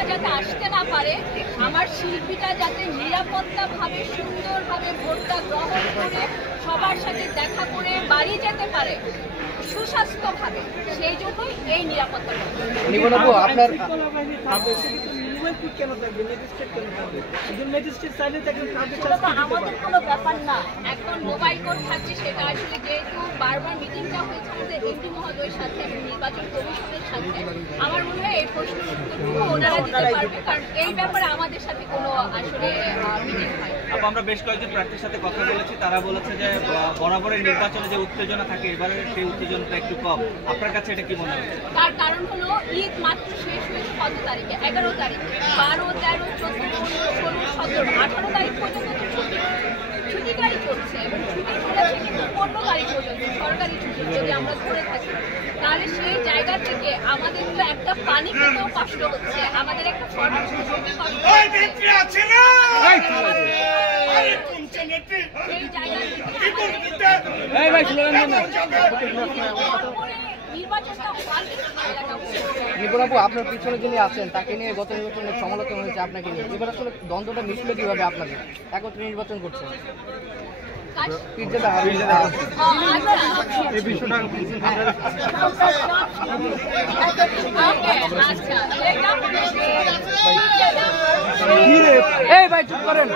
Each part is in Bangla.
শিল্পীরা যাতে আসতে না পারে, আমার শিল্পীটা যাতে নিরাপত্তাভাবে সুন্দরভাবে ভোটটা গ্রহণ করে সবার সাথে দেখা করে বাড়ি যেতে পারে সুস্বাস্থ্যভাবে, সেই জন্যই এই নিরাপত্তা। আমাদের কোনো ব্যাপার না, এখন মোবাইল কোড থাকছে, সেটা আসলে যেহেতু বারবার মিটিংটা হয়েছে আমাদের এমপি মহোদয়ের সাথে এবং নির্বাচন কমিশনের সাথে, আমার মনে হয় এই প্রশ্নের উত্তরটুকু ওনারা দিতে পারবে, কারণ এই ব্যাপারে আমাদের সাথে কোনো আসলে মিটিং হয়। আমরা বেশ কয়েকজন প্রার্থীর সাথে কথা বলেছি, তারা বলেছে যে বরাবরের নির্বাচনে যে উত্তেজনা থাকে এবারে সেই উত্তেজনাটা একটু কম। আপনার কাছে এটা কি মনে হয়? তার কারণ হলো ঈদ মাত্র শেষ হয়েছে কত তারিখে? 11 তারিখ, 12, 13, 14, 15, 16, 17, 18 তারিখ পর্যন্ত ছুটিটাই চলছে এবং ছুটি চলেছে কিন্তু 15 তারিখ পর্যন্ত সরকারি ছুটি যদি আমরা ধরে থাকি, তাহলে সেই জায়গা থেকে আমাদের তো একটা পানি পেতেও কষ্ট হচ্ছে, আমাদের একটা কষ্ট হচ্ছে, সেই জায়গা নিপুণাপু, আপনার পিছনে যিনি আছেন তাকে নিয়ে গত নির্বাচনে সমালোচনা হয়েছে আপনাকে নিয়ে, এবার আসলে দ্বন্দ্বটা মিশলো কিভাবে আপনাদের? একত্রে নির্বাচন করছে এই ভাই চুপ করেন।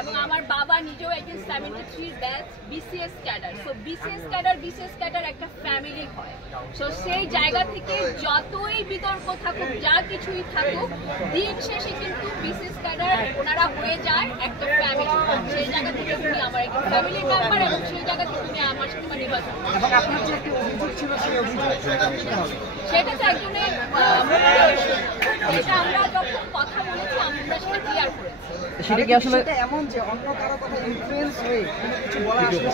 এবং আমার বাবা নিজেও একজন 73 batch BCS cadre. So BCS cadre একটা ফ্যামিলি হয়। সো সেই জায়গা থেকে যতই বিতর্ক থাকুক, যা কিছুই থাকুক, দিন শেষে কিন্তু বিসিএস ক্যাডার ওনারা হয়ে যায় একটা ফ্যামিলি। সেই জায়গা থেকে উনি আমার একটা ফ্যামিলি মেম্বার এবং সেই জায়গা থেকে উনি আমার সাথে নির্বাচন সেটা তো একজনের সেটা আমরা যখন কথা বলেছি আমরা সেটা ক্লিয়ার করেছি। সেটা কি আসলে এমন যে অন্য কারো কথা ইনফ্লুয়েন্স হয়ে কিছু বলা আসলে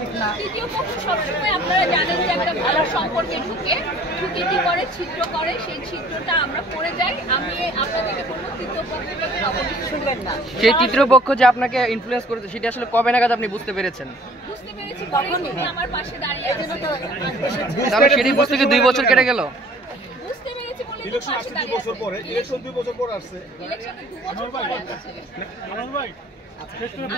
ঠিক না? তৃতীয় পক্ষ সবসময় আপনারা জানেন যে একটা ভালো সম্পর্কে ঢুকে ঢুকিটি করে, ছিদ্র করে, সেই ছিদ্রটা আমরা পড়ে যাই। আমি আপনাদেরকে কোনো তৃতীয় পক্ষকে অবশ্যই শুনবেন না। সেই তৃতীয় পক্ষ যে আপনাকে ইনফ্লুয়েন্স করেছে সেটা আসলে কবে নাগাদ আপনি বুঝতে পেরেছেন? বুঝতে পেরেছি তখন তুমি আমার পাশে দাঁড়িয়ে আছো। তাহলে সেটি বুঝতে কি 2 বছর কেটে গেল? বুঝতে পেরেছি বলে ইলেকশন 2 বছর পরে, ইলেকশন 2 বছর পরে আসছে। ইলেকশন 2 বছর পরে আসছে।